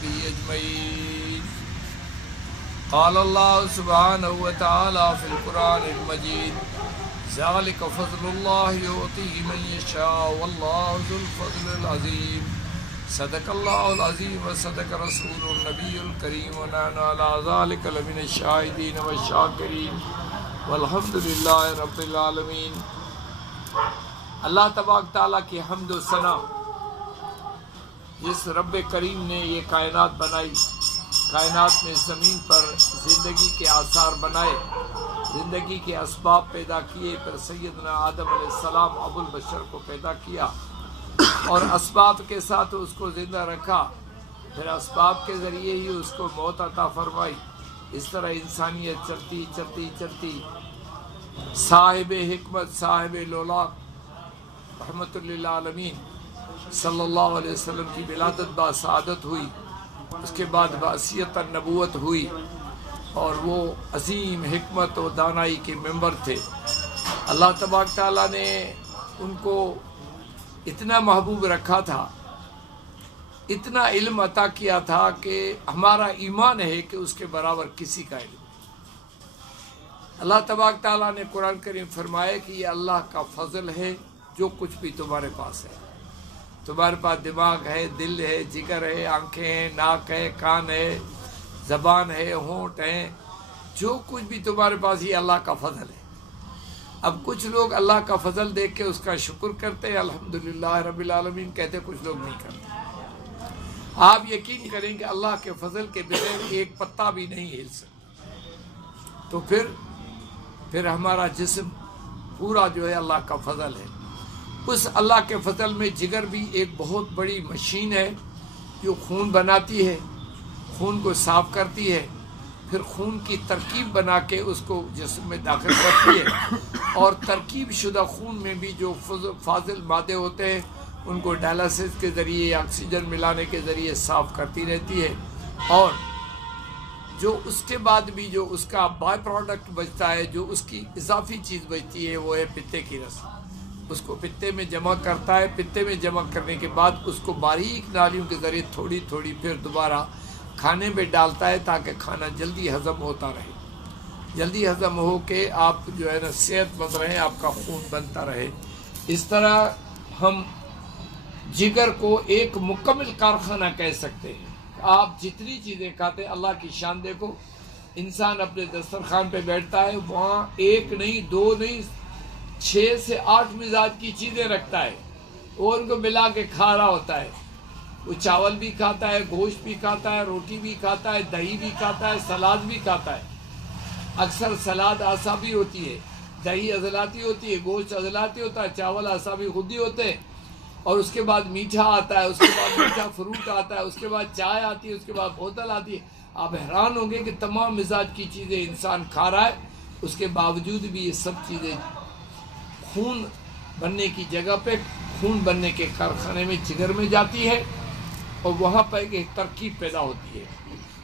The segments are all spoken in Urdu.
وصحبه أجمعين. قال الله سبحانه وتعالى في القرآن المجيد: ذلك فضل الله يؤتيه من يشاء والله ذو الفضل العظيم. صدق الله العظيم وصدق رسول النبي الكريم ونحن على ذلك لمن الشاهدين والشاكرين والحمد لله رب العالمين. اللہ تبارک تعالیٰ کی حمد و ثنا، جس رب کریم نے یہ کائنات بنائی، کائنات میں زمین پر زندگی کے آثار بنائے، زندگی کے اسباب پیدا کیے، پھر سیدنا آدم علیہ السلام ابو البشر کو پیدا کیا اور اسباب کے ساتھ اس کو زندہ رکھا، پھر اسباب کے ذریعے ہی اس کو موت عطا فرمائی. اس طرح انسانیت چلتی چلتی چلتی صاحب حکمت، صاحب لولاق رحمت للعالمین صلی اللہ علیہ وسلم کی ولادت با سعادت ہوئی. اس کے بعد بعثیت النبوت ہوئی اور وہ عظیم حکمت و دانائی کے ممبر تھے. اللہ تبارک تعالیٰ نے ان کو اتنا محبوب رکھا تھا، اتنا علم عطا کیا تھا کہ ہمارا ایمان ہے کہ اس کے برابر کسی کا علم. اللہ تبارک تعالیٰ نے قرآن کریم فرمایا کہ یہ اللہ کا فضل ہے جو کچھ بھی تمہارے پاس ہے. تمہارے پاس دماغ ہے، دل ہے، جگر ہے، آنکھیں ہیں، ناک ہے، کان ہے، زبان ہے، ہونٹ ہیں، جو کچھ بھی تمہارے پاس یہ اللہ کا فضل ہے. اب کچھ لوگ اللہ کا فضل دیکھ کے اس کا شکر کرتے ہیں، الحمدللہ رب العالمین کہتے، کچھ لوگ نہیں کرتے. آپ یقین کریں کہ اللہ کے فضل کے بغیر ایک پتا بھی نہیں ہل سکتا. تو پھر ہمارا جسم پورا جو ہے اللہ کا فضل ہے. اس اللہ کے فضل میں جگر بھی ایک بہت بڑی مشین ہے جو خون بناتی ہے، خون کو صاف کرتی ہے، پھر خون کی ترکیب بنا کے اس کو جسم میں داخل کرتی ہے، اور ترکیب شدہ خون میں بھی جو فاضل مادے ہوتے ہیں ان کو ڈائلسس کے ذریعے یا آکسیجن ملانے کے ذریعے صاف کرتی رہتی ہے. اور جو اس کے بعد بھی جو اس کا بائی پروڈکٹ بچتا ہے، جو اس کی اضافی چیز بچتی ہے، وہ ہے پتے کی رس. اس کو پتے میں جمع کرتا ہے، پتے میں جمع کرنے کے بعد اس کو باریک نالیوں کے ذریعے تھوڑی تھوڑی پھر دوبارہ کھانے میں ڈالتا ہے تاکہ کھانا جلدی ہضم ہوتا رہے، جلدی ہضم ہو کے آپ جو ہے نا صحت مند رہیں، آپ کا خون بنتا رہے. اس طرح ہم جگر کو ایک مکمل کارخانہ کہہ سکتے ہیں. آپ جتنی چیزیں کھاتے ہیں، اللہ کی شان دیکھو، انسان اپنے دسترخوان پہ بیٹھتا ہے، وہاں ایک نہیں، دو نہیں، 6 سے 8 مزاج کی چیزیں رکھتا ہے اور ان کو ملا کے کھا رہا ہوتا ہے. وہ چاول بھی کھاتا ہے، گوشت بھی کھاتا ہے، روٹی بھی کھاتا ہے، دہی بھی کھاتا ہے، سلاد بھی کھاتا ہے. اکثر سلاد اعصابی ہوتی ہے، دہی عضلاتی ہوتی ہے، گوشت عضلاتی ہوتا ہے، چاول اعصابی خودی ہوتے ہیں، اور اس کے بعد میٹھا آتا ہے، اس کے بعد میٹھا فروٹ آتا ہے، اس کے بعد چائے آتی ہے، اس کے بعد بوتل آتی ہے. آپ حیران ہوں گے کہ تمام مزاج کی چیزیں انسان کھا رہا ہے، اس کے باوجود بھی یہ سب چیزیں خون بننے کی جگہ پہ، خون بننے کے کارخانے میں جگر میں جاتی ہے اور وہاں پر ایک ترکیب پیدا ہوتی ہے.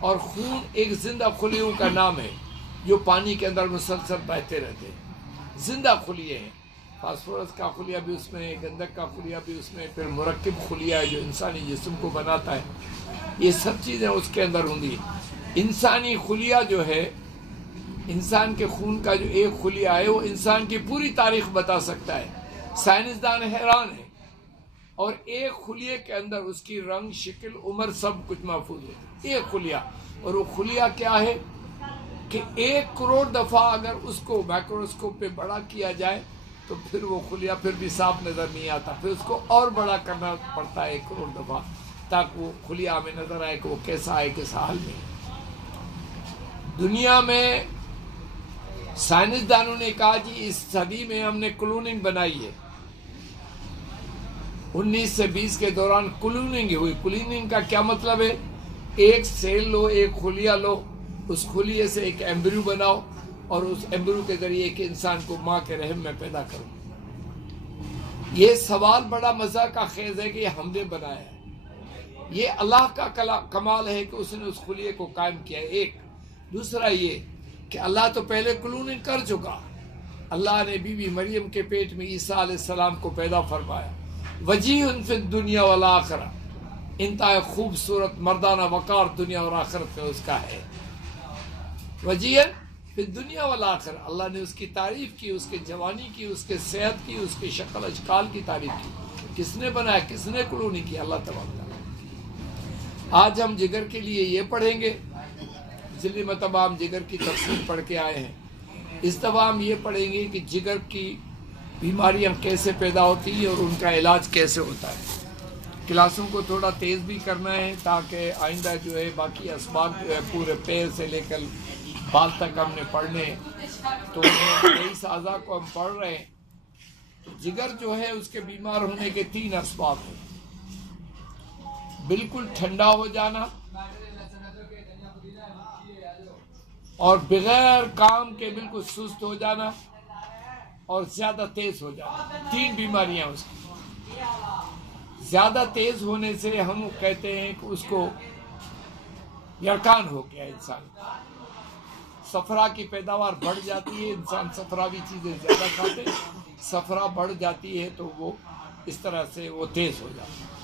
اور خون ایک زندہ خلیوں کا نام ہے جو پانی کے اندر مسلسل بہتے رہتے ہیں. زندہ خلیے ہیں، فاسفورس کا خلیہ بھی اس میں ہے، گندک کا خلیہ بھی اس میں، پھر مرکب خلیہ ہے جو انسانی جسم کو بناتا ہے. یہ سب چیزیں اس کے اندر ہوں گی. انسانی خلیہ جو ہے، انسان کے خون کا جو ایک خلیہ ہے وہ انسان کی پوری تاریخ بتا سکتا ہے. سائنسدان حیران ہیں، اور ایک خلیے کے اندر اس کی رنگ، شکل، عمر سب کچھ محفوظ ہے. ایک خلیہ، اور وہ خلیہ کیا ہے کہ 1 کروڑ دفعہ اگر اس کو مائکروسکوپ پہ بڑا کیا جائے تو پھر وہ خلیہ پھر بھی صاف نظر نہیں آتا، پھر اس کو اور بڑا کرنا پڑتا ہے 1 کروڑ دفعہ تاکہ وہ خلیہ ہمیں نظر آئے کہ وہ کیسا ہے، کس حال میں. دنیا میں سائنسدانوں نے کہا جی اس صدی میں ہم نے کلوننگ بنائی ہے. 19 سے 20 کے دوران کلوننگ ہوئی. کلوننگ کا کیا مطلب ہے؟ ایک سیل لو، ایک خلیہ لو، اس خلیے سے ایک ایمبریو بناؤ اور اس ایمبریو کے ذریعے ایک انسان کو ماں کے رحم میں پیدا کرو. یہ سوال بڑا مزہ کا خیز ہے کہ یہ ہم نے بنایا ہے. یہ اللہ کا کمال ہے کہ اس نے اس خلیے کو قائم کیا ہے. ایک دوسرا یہ کہ اللہ تو پہلے کلوننگ کر چکا. اللہ نے بی بی مریم کے پیٹ میں عیسیٰ علیہ السلام کو پیدا فرمایا. وجیہ فی الدنیا والآخرہ، انتہائی خوبصورت مردانہ وقار دنیا اور آخرت میں اس کا ہے. وجیہن پھر دنیا والآخر، اللہ نے اس کی تعریف کی، اس کے جوانی کی، اس کے صحت کی، اس کی شکل اشکال کی تعریف کی. کس نے بنایا، کس نے کلونی کی؟ اللہ تبارک تعالیٰ. آج ہم جگر کے لیے یہ پڑھیں گے، پچھلی مرتبہ ہم جگر کی تفصیل پڑھ کے آئے ہیں. اس دفعہ ہم یہ پڑھیں گے کہ جگر کی بیماریاں کیسے پیدا ہوتی ہیں اور ان کا علاج کیسے ہوتا ہے. کلاسوں کو تھوڑا تیز بھی کرنا ہے تاکہ آئندہ جو ہے باقی اسباق جو ہے پورے پیر سے لے کر بال تک ہم نے پڑھنے ہیں. تو 23 اعضاء کو ہم پڑھ رہے ہیں. جگر جو ہے اس کے بیمار ہونے کے 3 اسباب ہیں. بالکل ٹھنڈا ہو جانا اور بغیر کام کے بالکل سست ہو جانا اور زیادہ تیز ہو جانا. 3 بیماریاں اس کی. زیادہ تیز ہونے سے ہم کہتے ہیں کہ اس کو یرکان ہو گیا انسان. صفرا کی پیداوار بڑھ جاتی ہے، انسان صفراوی چیزیں زیادہ کھاتے ہیں، صفرا بڑھ جاتی ہے تو وہ اس طرح سے وہ تیز ہو جاتا ہے.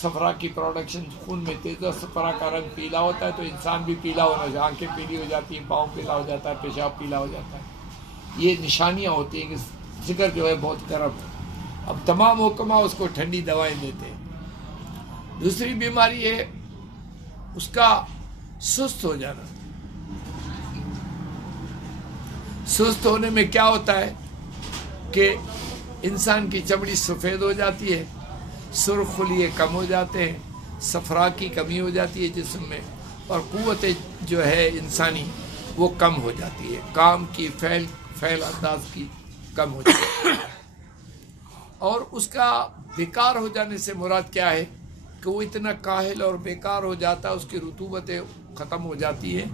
صفرا کی پروڈکشن خون میں تیز ہے. صفرا کا رنگ پیلا ہوتا ہے تو انسان بھی پیلا ہونا چاہیے. آنکھیں پیلی ہو جاتی ہیں، پاؤں پیلا ہو جاتا ہے، پیشاب پیلا ہو جاتا ہے. یہ نشانیاں ہوتی ہیں کہ جگر جو ہے بہت گرم ہے. اب تمام حکماء اس کو ٹھنڈی دوائیں دیتے ہیں. دوسری بیماری ہے اس کا سست ہو جانا. سست ہونے میں کیا ہوتا ہے کہ انسان کی چمڑی سفید ہو جاتی ہے، سرخ خلیے کم ہو جاتے ہیں، صفرا کی کمی ہو جاتی ہے جسم میں، اور قوت جو ہے انسانی وہ کم ہو جاتی ہے. کام کی فعل انداز کی کم ہو جاتی ہے. اور اس کا بیکار ہو جانے سے مراد کیا ہے کہ وہ اتنا کاہل اور بیکار ہو جاتا ہے، اس کی رطوبتیں ختم ہو جاتی ہیں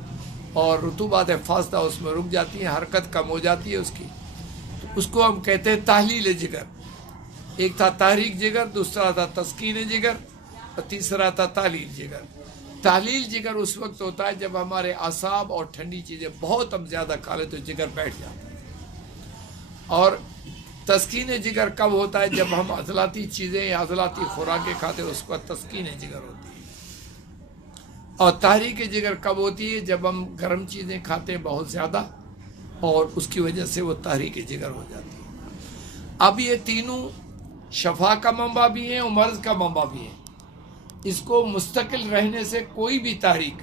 اور رطوبات فاسدہ اس میں رک جاتی ہیں، حرکت کم ہو جاتی ہے اس کی. تو اس کو ہم کہتے ہیں تحلیل جگر. ایک تھا تحریک جگر، دوسرا تھا تسکین جگر، اور تیسرا تھا تحلیل جگر. تحلیل جگر اس وقت ہوتا ہے جب ہمارے اعصاب اور ٹھنڈی چیزیں بہت ہم زیادہ کھا لیں تو جگر بیٹھ جاتا ہے. اور تسکین جگر کب ہوتا ہے؟ جب ہم عضلاتی چیزیں یا عضلاتی خوراکیں کھاتے ہیں، اس کو تسکین جگر ہوتی ہے. اور تحریک جگر کب ہوتی ہے؟ جب ہم گرم چیزیں کھاتے ہیں بہت زیادہ اور اس کی وجہ سے وہ تحریک جگر ہو جاتی ہے. اب یہ تینوں شفا کا منبع بھی ہیں اور مرض کا منبع بھی ہیں. اس کو مستقل رہنے سے کوئی بھی تحریک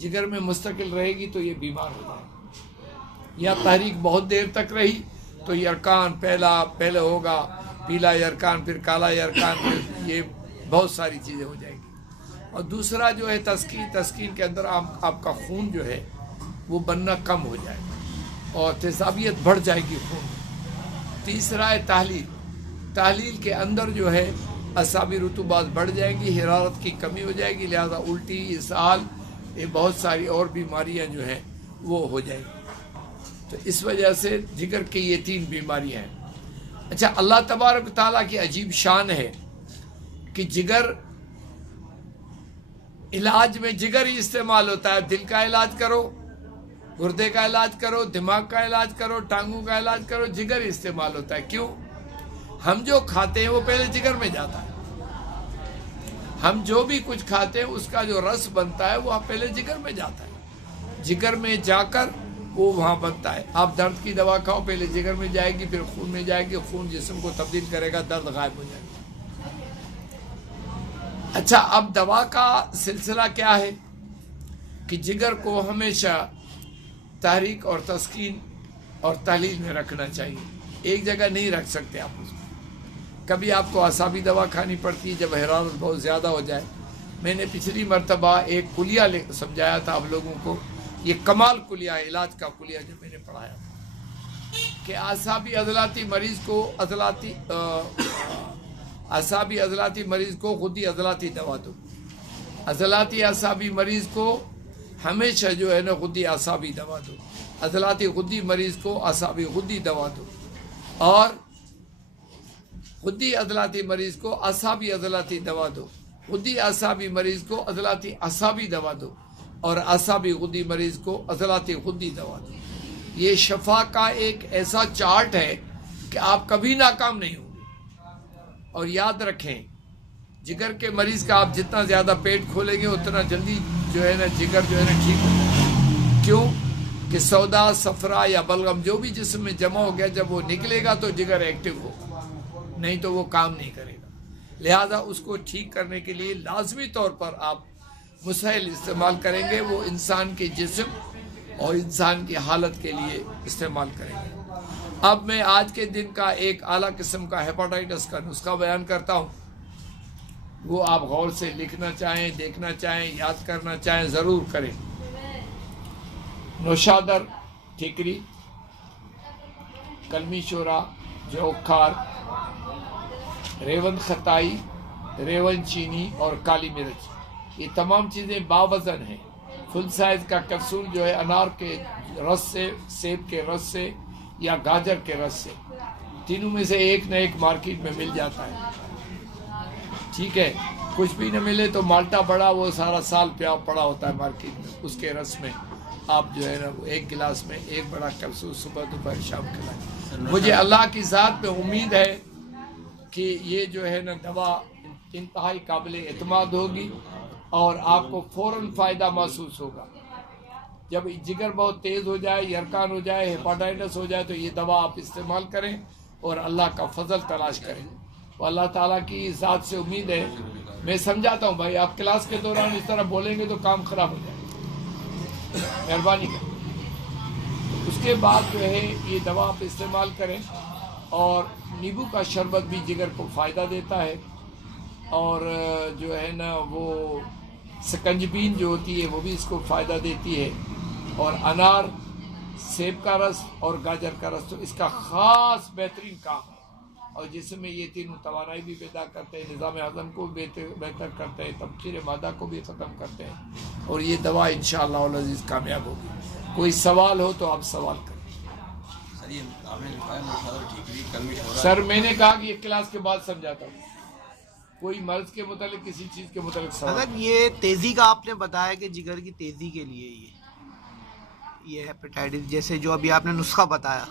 جگر میں مستقل رہے گی تو یہ بیمار ہو جائے گا. یا تحریک بہت دیر تک رہی تو یرکان پہلے ہوگا پیلا یرکان، پھر کالا یرکان، پھر یہ بہت ساری چیزیں ہو جائیں گی. اور دوسرا جو ہے تسکین کے اندر آپ کا خون جو ہے وہ بننا کم ہو جائے گا اور تیزابیت بڑھ جائے گی خون میں. تیسرا ہے تحلیل کے اندر جو ہے اعصابی رطوبات بڑھ جائیں گی، حرارت کی کمی ہو جائے گی، لہذا الٹی، اسہال، یہ بہت ساری اور بیماریاں جو ہیں وہ ہو جائیں گی. تو اس وجہ سے جگر کی یہ 3 بیماریاں ہیں. اچھا، اللہ تبارک و تعالیٰ کی عجیب شان ہے کہ جگر علاج میں جگر ہی استعمال ہوتا ہے. دل کا علاج کرو، گردے کا علاج کرو، دماغ کا علاج کرو، ٹانگوں کا علاج کرو، جگر ہی استعمال ہوتا ہے. کیوں؟ ہم جو کھاتے ہیں وہ پہلے جگر میں جاتا ہے. ہم جو بھی کچھ کھاتے ہیں اس کا جو رس بنتا ہے وہ پہلے جگر میں جاتا ہے. جگر میں جا کر وہ وہاں بنتا ہے. آپ درد کی دوا کھاؤ، پہلے جگر میں جائے گی، پھر خون میں جائے گی، خون جسم کو تبدیل کرے گا، درد غائب ہو جائے گا. اچھا، اب دوا کا سلسلہ کیا ہے کہ جگر کو ہمیشہ تحریک اور تسکین اور تحلیل میں رکھنا چاہیے. ایک جگہ نہیں رکھ سکتے آپ اس کو. کبھی آپ کو اعصابی دوا کھانی پڑتی ہے جب حرارت بہت زیادہ ہو جائے. میں نے پچھلی مرتبہ ایک کلیہ سمجھایا تھا آپ لوگوں کو. یہ کمال کلیہ ہے، علاج کا کلیہ جو میں نے پڑھایا تھا کہ اعصابی عضلاتی مریض کو خودی عضلاتی دوا دو. عضلاتی اعصابی مریض کو ہمیشہ جو ہے نا خودی اعصابی دوا دو. عضلاتی خودی مریض کو اعصابی خودی دوا دو، اور خودی عضلاتی مریض کو اعصابی عضلاتی دوا دو. خودی اعصابی مریض کو عضلاتی اعصابی دوا دو، اور اعصابی خودی مریض کو عضلاتی خودی دوا دو. یہ شفا کا ایک ایسا چارٹ ہے کہ آپ کبھی ناکام نہیں ہوں گے. اور یاد رکھیں جگر کے مریض کا آپ جتنا زیادہ پیٹ کھولیں گے اتنا جلدی جو ہے نا جگر جو ہے نا ٹھیک ہو جائے گا. کیوں کہ سودا صفرا یا بلغم جو بھی جسم میں جمع ہو گیا جب وہ نکلے گا تو جگر ایکٹیو ہوگا, نہیں تو وہ کام نہیں کرے گا. لہذا اس کو ٹھیک کرنے کے لیے لازمی طور پر آپ مسحل استعمال کریں گے, وہ انسان کے جسم اور انسان کی حالت کے لیے استعمال کریں گے. اب میں آج کے دن کا ایک اعلیٰ قسم کا ہیپاٹائٹس کا نسخہ بیان کرتا ہوں, وہ آپ غور سے لکھنا چاہیں, دیکھنا چاہیں, یاد کرنا چاہیں ضرور کریں. نوشادر, ٹھیکری, کلمی شورا, جوکھار, ریون خطائی, ریون چینی اور کالی مرچ, یہ تمام چیزیں باوزن ہیں. فل سائز کا کیپسول جو ہے انار کے رس سے, سیب کے رس سے یا گاجر کے رس سے, تینوں میں سے ایک نہ ایک مارکیٹ میں مل جاتا ہے. ٹھیک ہے, کچھ بھی نہ ملے تو مالٹا بڑا وہ سارا سال پڑا ہوتا ہے مارکیٹ میں, اس کے رس میں آپ جو ہے نا ایک گلاس میں ایک بڑا کیپسول صبح دوپہر شام کھلائیں. مجھے اللہ کی ذات پہ امید ہے کہ یہ جو ہے نا دوا انتہائی قابل اعتماد ہوگی اور آپ کو فوراً فائدہ محسوس ہوگا. جب جگر بہت تیز ہو جائے, یرکان ہو جائے, ہیپاٹائٹس ہو جائے تو یہ دوا آپ استعمال کریں اور اللہ کا فضل تلاش کریں. اور اللہ تعالیٰ کی ذات سے امید ہے. میں سمجھاتا ہوں بھائی, آپ کلاس کے دوران اس طرح بولیں گے تو کام خراب ہو جائے گا, مہربانی کریں. اس کے بعد جو ہے یہ دوا آپ استعمال کریں. اور نیبو کا شربت بھی جگر کو فائدہ دیتا ہے, اور جو ہے نا وہ سکنجبین جو ہوتی ہے وہ بھی اس کو فائدہ دیتی ہے, اور انار, سیب کا رس اور گاجر کا رس تو اس کا خاص بہترین کام ہے. اور جسم میں یہ تینوں توانائی بھی پیدا کرتے ہیں, نظام ہضم کو بہتر کرتے ہیں, تبخیر معدہ کو بھی ختم کرتے ہیں, اور یہ دوا انشاءاللہ العزیز کامیاب ہوگی. کوئی سوال ہو تو آپ سوال کریں. سر میں نے کہا کہ یہ کلاس کے بعد سمجھاتا ہوں. کوئی مرض کے متعلق کسی چیز کے متعلق سوال. اگر یہ تیزی کا آپ نے بتایا کہ جگر کی تیزی کے لیے یہ ہیپاٹائٹس جیسے جو ابھی آپ نے نسخہ بتایا,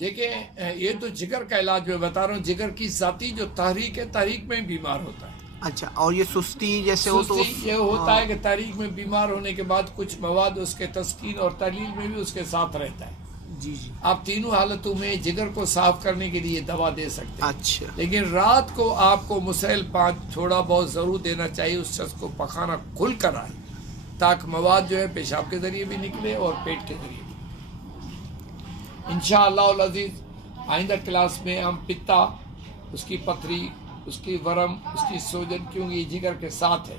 دیکھیں یہ تو جگر کا علاج میں بتا رہا ہوں. جگر کی ذاتی جو تحریک ہے, تحریک میں بیمار ہوتا ہے. اچھا, اور یہ سستی جیسے ہو تو یہ ہوتا ہے کہ تحریک میں بیمار ہونے کے بعد کچھ مواد اس کے تسکین اور تحلیل میں بھی اس کے ساتھ رہتا ہے. جی جی, آپ تینوں حالتوں میں جگر کو صاف کرنے کے لیے دوا دے سکتے ہیں. اچھا, لیکن رات کو آپ کو مسحل 5 تھوڑا بہت ضرور دینا چاہیے. اس شخص کو پخانا کھل کر آئے تاکہ مواد جو ہے پیشاب کے ذریعے بھی نکلے اور پیٹ کے ذریعے بھی. انشاءاللہ العزیز آئندہ کلاس میں ہم پتا, اس کی پتھری, اس کی ورم, اس کی سوجن, کیونکہ یہ جگر کے ساتھ ہے,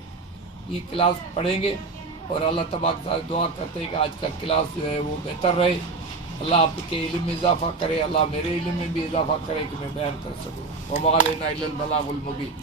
یہ کلاس پڑھیں گے. اور اللہ تبارک تعالیٰ دعا کرتے ہیں کہ آج کا کلاس جو ہے وہ بہتر رہے. اللہ آپ کے علم میں اضافہ کرے, اللہ میرے علم میں بھی اضافہ کرے کہ میں بیان کر سکوں. وما علینا الا البلاغ المبین.